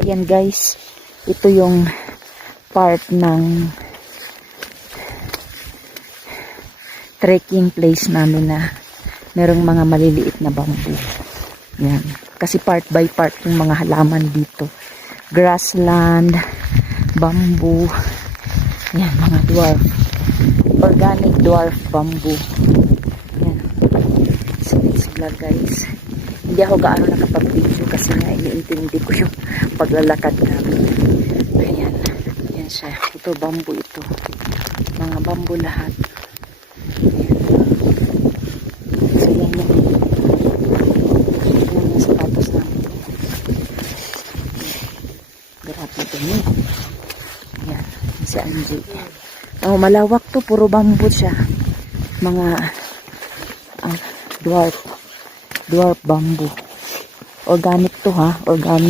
Ayan guys, ito yung part ng trekking place namin na merong mga maliliit na bamboo. Yan. Kasi part by part yung mga halaman dito. Grassland, bamboo. Yan, mga dwarf. Organic dwarf bamboo. Yan. Sila guys. Hindi ako gaano nakapag-video kasi nga iniintindi ko yung paglalakad namin. Ayan. Yan siya. Ito, bamboo ito. Mga bamboo lahat. So, yan yung sapatos namin. Grabe dumi. Yan. Si Angie. Oh, malawak to. Puro bamboo siya. Mga dwarf bamboo. Organic to ha. Organic.